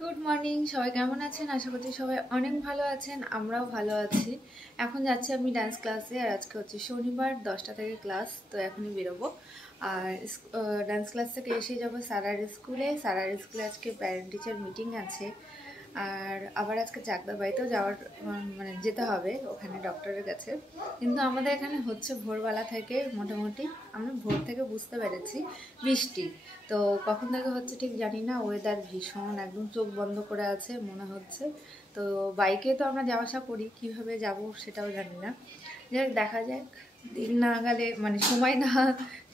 Good morning, সবাই কেমন আছেন? আশা করছি সবাই অনেক ভালো আছেন, আমরাও ভালো আছি। এখন যাচ্ছি আমি ডান্স ক্লাসে, আর আজকে হচ্ছে শনিবার, 10টা থেকে ক্লাস, তো এখনই বেরোবো। আর ডান্স ক্লাস থেকে এসে যাবো সারার স্কুলে। সারার স্কুলে আজকে প্যারেন্ট টিচার মিটিং আছে, আর আবার আজকে চাকদার বাড়িতেও যাওয়ার মানে যেতে হবে, ওখানে ডক্টরের কাছে। কিন্তু আমাদের এখানে হচ্ছে ভোরবেলা থেকে, মোটামুটি আমরা ভোর থেকে বুঝতে পেরেছি বৃষ্টি। তো কখন থেকে হচ্ছে ঠিক জানি না, ওয়েদার ভীষণ একদম চোখ বন্ধ করে আছে মনে হচ্ছে। তো বাইকে তো আমরা যাওয়া আসা করি, কীভাবে যাব সেটাও জানি না। যাই দেখা যাক, দিন না গেলে মানে সময় না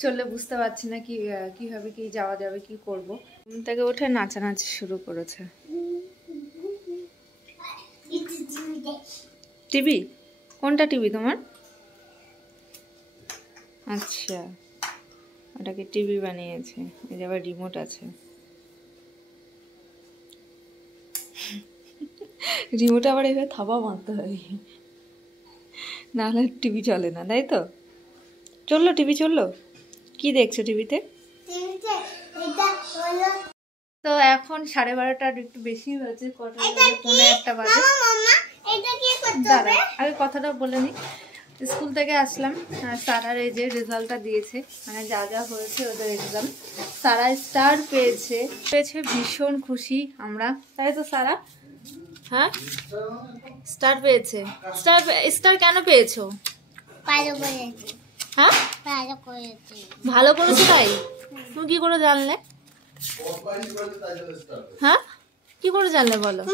চললে বুঝতে পারছি না কীভাবে কি যাওয়া যাবে, কি করব। ঘুম থেকে উঠে নাচানাচি শুরু করেছে। টিভি? কোনটা টিভি তোমার? আচ্ছা, ওটাকে টিভি বানিয়েছে। এই যে আবার রিমোট আছে। রিমোটে আবার এভাবে থাবা মারতে হয়, নাহলে টিভি চলে না, তাই তো? চললো টিভি, চললো। কি দেখছো টিভিতে? তো এখন 12:30, একটু বেশি হয়েছে। কটা বাজে? 1:45 বাজে। দাঁড়া, আগে কথাটা বলে নি। স্কুল থেকে আসলাম, সারার এই যে রেজাল্টটা দিয়েছে, মানে যা যা হয়েছে ওদের এক্সাম। সারা স্টার পেয়েছে, ভীষণ খুশি আমরা, তাই তো সারা? হ্যাঁ, স্টার পেয়েছে। স্টার কেন পেয়েছো? হ্যাঁ, ভালো করেছো তাই? তুমি কি করে জানলে? হ্যাঁ, কি করে জানলে বলো?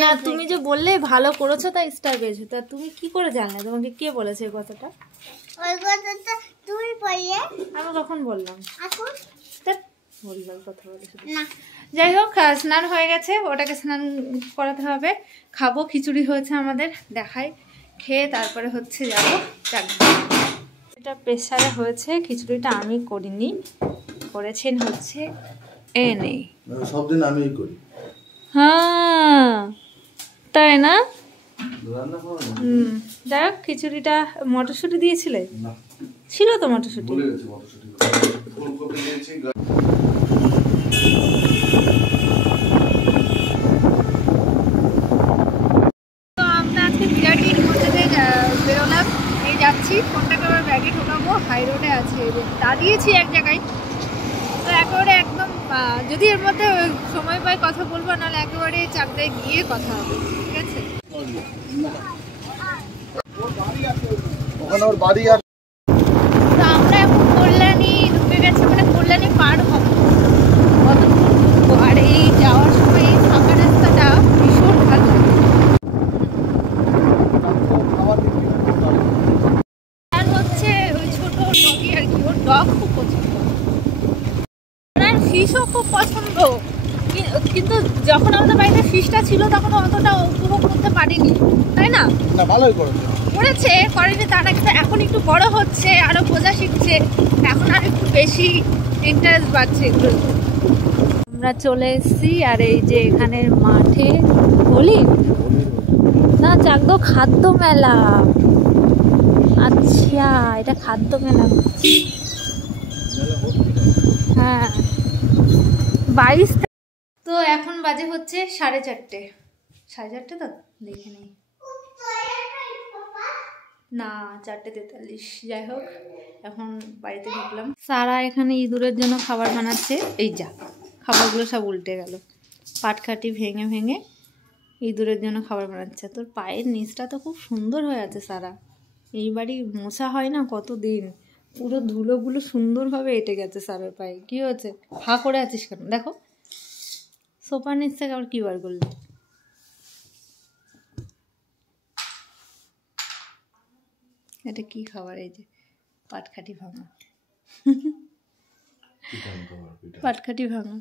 না, তুমি যে বললে ভালো করেছো তাই স্টার পেয়েছো, তা তুমি কি করে জানলে? তোমাকে কে বলেছে এই কথাটা? আমি কখন বললাম? কথা বলে না। যাই হোক, স্নান হয়ে গেছে, ওটাকে স্নান করাতে হবে। খাবো, খিচুড়ি হয়েছে আমাদের, দেখাই। খেয়ে তারপরে হচ্ছে যাবো চাকরি। এটা প্রেসারে হয়েছে, খিচুড়িটা আমি করিনি, করেছেন হচ্ছে এনে। সব দিন আমিই করি। হ্যাঁ, তাই না? যাই হোক, খিচুড়িটা মটরশুঁটি দিয়েছিলে? ছিল তো মটরশুঁটি। তো আমরা আজকে বিরাটির মধ্যে বেরোলাম, এই যাচ্ছি। ফোনটাকে আবার ব্যাগে ঢোকাবো, হাই রোডে আছে, দাঁড়িয়েছি এক জায়গায়। তো একেবারে একদম, যদি এর মধ্যে সময় পাই কথা বলবো, নাহলে একেবারে চাকদায় গিয়ে কথা হবে, ঠিক আছে? তো আমরা এখন কল্যাণী ঢুকে গেছি, মানে কল্যাণী পার হবো। আর এই যাওয়ার সময় এই ফাঁকা রাস্তাটা ভীষণ ভালো। আর হচ্ছে ওই ছোট ডগি আর কি, ওর ডগ খুব পছন্দ, আর ফিশও খুব পছন্দ। কিন্তু যখন আমাদের বাড়িতে ফিশটা ছিল তখন অতটা উপভোগ করতে পারিনি, তাই না? ভালোই করেনি তারা, কিন্তু এখন একটু বড় হচ্ছে, আরো বোঝা শিখছে, এখন আর একটু বেশি ইন্টারেস্ট বাড়ছে এগুলো। আমরা চলে এসেছি, আর এই যে এখানের মাঠে হোলি না, চাকদো খাদ্য মেলা। আচ্ছা, এটা খাদ্য মেলা। হ্যাঁ, 22। তো এখন বাজে হচ্ছে 4:30। 4:30 তো দেখে নেই, না 4:43। যাই হোক, এখন বাড়িতে ঢুকলাম। সারা এখানে ইঁদুরের জন্য খাবার বানাচ্ছে। এই যা, খাবারগুলো সব উল্টে গেল। পাটকাঠি ভেঙে ভেঙে ইঁদুরের জন্য খাবার বানাচ্ছে। তোর পায়ের নিচটা তো খুব সুন্দর হয়ে আছে সারা, এই বাড়ি মোছা হয় না কতদিন, পুরো ধুলোগুলো সুন্দরভাবে এঁটে গেছে সারার পায়ে। কি হয়েছে, হা করে আছিস কেন? দেখো, সোফার নিচ থেকে আবার কি বার করলি? এটা কি খাবার? এই যে পাটকাঠি ভাঙা, পাটকাঠি ভাঙা।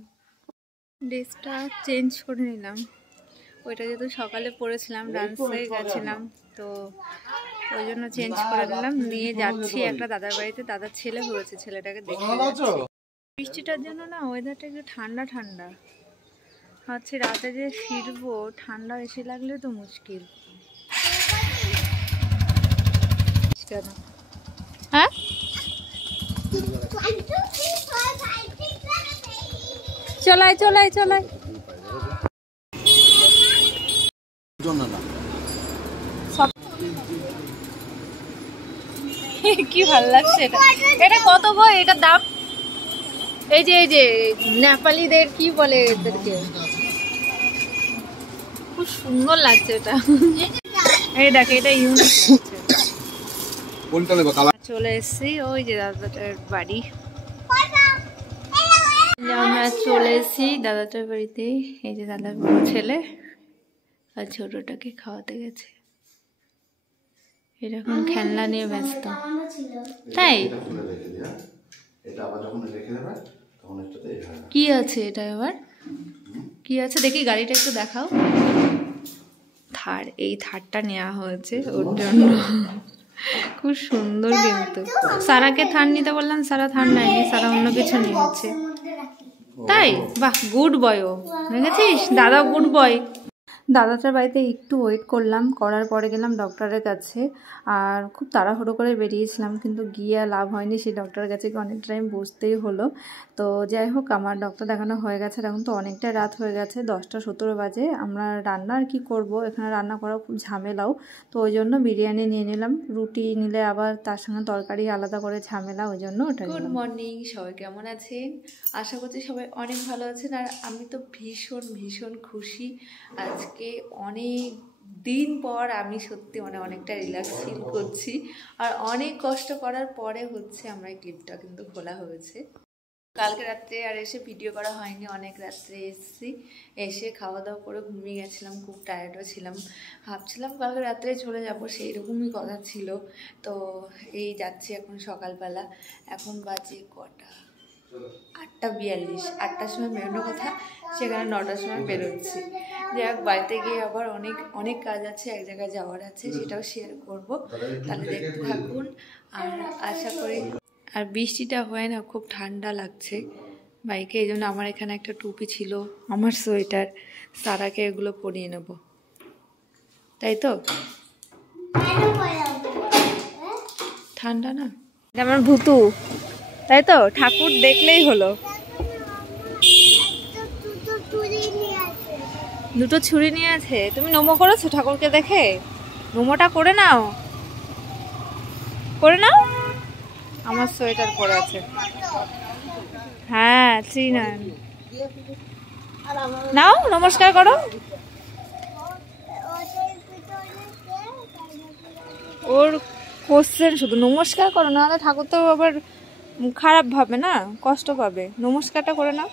ড্রেসটা চেঞ্জ করে নিলাম, ওইটা যেহেতু সকালে পরেছিলাম, ডান্সে গেছিলাম, তো ওই জন্য চেঞ্জ করে নিলাম। নিয়ে যাচ্ছি একটা দাদার বাড়িতে, দাদার ছেলে হয়েছে, ছেলেটাকে দেখতে যাচ্ছি। বৃষ্টিটার জন্য না ওয়েদারটা একটু ঠান্ডা ঠান্ডা হচ্ছে। রাতে যে ফিরবো, ঠান্ডা এসে লাগলে তো মুশকিল। হ্যাঁ, চলাই চলাই চলাই কি ভাল লাগছে এটা। এটা কত গো এটার দাম? এই যে নেপালিদের কি বলে এদেরকে, খুব সুন্দর লাগছে এটা। এই দেখো এটা ইউনিক লাগছে। চলে এসছি ওই যে দাদাটার বাড়ি। আমরা চলে এসছি দাদাটার বাড়িতে। এই যে দাদার বড় ছেলে আর ছোটটাকে খাওয়াতে গেছে। এরকম খেলনা নিয়ে ব্যস্ত। তাই কি আছে এটা এবার? কি আছে দেখি, গাড়িটা একটু দেখাও। থার, এই থারটা নেওয়া হয়েছে ওর জন্য। খুব সুন্দর কিন্তু। সারাকে থার নিতে বললাম, সারা থার নেয়নি, সারা অন্য কিছু নিয়েছে। তাই বাহ, গুড বয়। ও দেখেছিস দাদা গুড বয়। দাদাটার বাড়িতে একটু ওয়েট করলাম, করার পরে গেলাম ডক্টরের কাছে। আর খুব তাড়াহুড়ো করে বেরিয়েছিলাম, কিন্তু গিয়ে লাভ হয়নি। সেই ডক্টরের কাছে অনেক টাইম বসতেই হলো। তো যাই হোক, আমার ডক্টর দেখানো হয়ে গেছে। এখন তো অনেকটা রাত হয়ে গেছে, 10টা 17 বাজে। আমরা রান্না আর কি করব, এখানে রান্না করা খুব ঝামেলাও। তো ওই জন্য বিরিয়ানি নিয়ে নিলাম। রুটি নিলে আবার তার সঙ্গে তরকারি আলাদা করে ঝামেলা, ওই জন্য ওটা। গুড মর্নিং, সবাই কেমন আছেন? আশা করছি সবাই অনেক ভালো আছেন। আর আমি তো ভীষণ ভীষণ খুশি। আজকে অনেক দিন পর আমি সত্যি অনেকটা রিল্যাক্স ফিল করছি। আর অনেক কষ্ট করার পরে হচ্ছে আমরা এই ক্লিপটা কিন্তু খোলা হয়েছে। কালকে রাত্রে আর এসে ভিডিও করা হয়নি, অনেক রাত্রে এসেছি। এসে খাওয়া দাওয়া করে ঘুমিয়ে গেছিলাম, খুব টায়ার্ডও ছিলাম। ভাবছিলাম কালকে রাত্রে চলে যাব, সেই রকমই কথা ছিল। তো এই যাচ্ছি এখন সকালবেলা। এখন বাজে কটা? 8টা 42। 8টার সময় বেরোনোর কথা, সেখানে 9টার সময় বেরোচ্ছি। যাই হোক, বাড়িতে গিয়ে আবার অনেক কাজ আছে, এক জায়গায় যাওয়ার আছে, সেটাও শেয়ার করব। তাহলে দেখতে থাকুন। আর আশা করি, আর বৃষ্টিটা হয় না, খুব ঠান্ডা লাগছে বাইকে। এই জন্য আমার এখানে একটা টুপি ছিল, আমার সোয়েটার, সারাকে এগুলো পরিয়ে নেব, তাই তো? ঠান্ডা না, এটা আমার ভুতু, তাই তো? ঠাকুর দেখলেই হলো। দুটো ছুরি নিয়ে আছে। তুমি নমো করেছো ঠাকুরকে দেখে? নমোটা করে নাও, করে নাও। আমার সোয়েটার পরে আছে। হ্যাঁ, শ্রীনারায়ণ নাও, নমস্কার করো। ওর কোশ্চেন শুধু নমস্কার করো, নাহলে ঠাকুর তো আবার খারাপ ভাবে না, কষ্ট পাবে। নমস্কারটা করে নাও।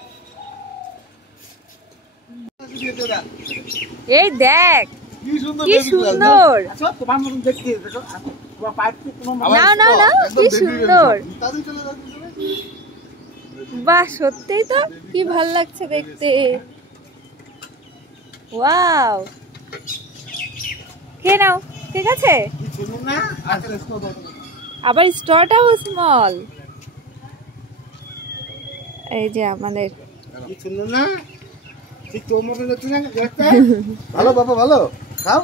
এই দেখ কি সুন্দর, না না না, কি সুন্দর। বাহ, সত্যিই তো কি ভাল লাগছে দেখতে। ওয়াও, কে নাও, ঠিক আছে। আবার স্টোরটাও স্মল। এই যে আমাদের ভালো বাবা, ভালো খাও।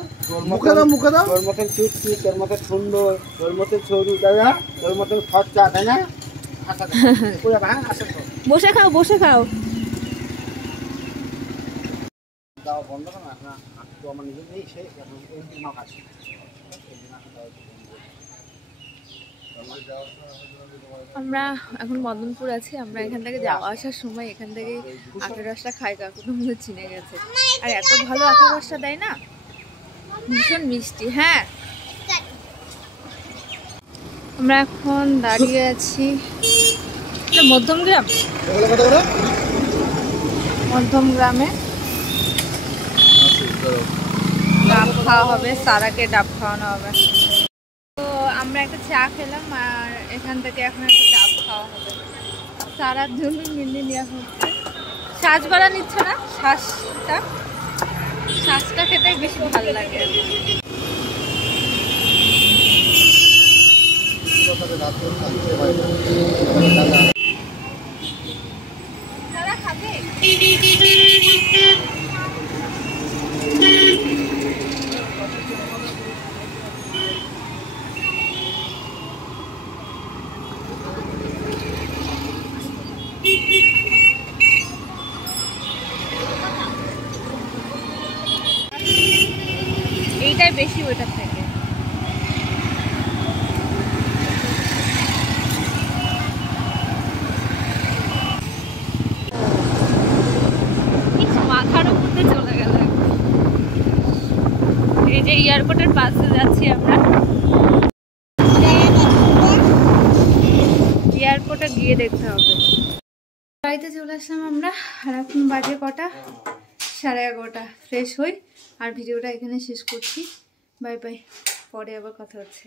মুখে দাও, মুখে দাও। তোর মতন চুক্তি, তোর মতন সুন্দর, তোর মতন সরু দাদা, তোর মতন খরচা, তাই না? বসে খাও, বসে খাও। বন্ধ করো না, আমার নিজের নেই, সেই মা কাছে। আমরা এখন মদনপুর আছি। আমরা এখান থেকে যাওয়া আসার সময় এখান থেকে আখের রসটা খাই, কাকুটা মধ্যে চিনে গেছে। আর এত ভালো আখের রসটা দেয় না, ভীষণ মিষ্টি। হ্যাঁ, আমরা এখন দাঁড়িয়ে আছি মধ্যমগ্রাম, মধ্যমগ্রামে। ডাব খাওয়া হবে, সারাকে ডাব খাওয়ানো হবে। তো আমরা একটা চা খেলাম, আর এখান থেকে এখন একটা ডাব খাওয়া হবে। সারার জন্য মিলিয়ে নেওয়া হচ্ছে। শ্বাসবাড়া নিচ্ছে না, শ্বাসটা খেতে বেশি ভালো লাগে। দাদা খাবে? বেশি ওইটার থেকে। মাথার উপরে চলে গেল। এই যে এয়ারপোর্টের পাশে যাচ্ছি আমরা, এয়ারপোর্টে গিয়ে দেখতে হবে। বাড়িতে চলে আসলাম আমরা, আর এখন বাজে কটা, 11:30। ফ্রেশ হই আর ভিডিওটা এখানে শেষ করছি। বাই বাই, পরে আবার কথা হচ্ছে।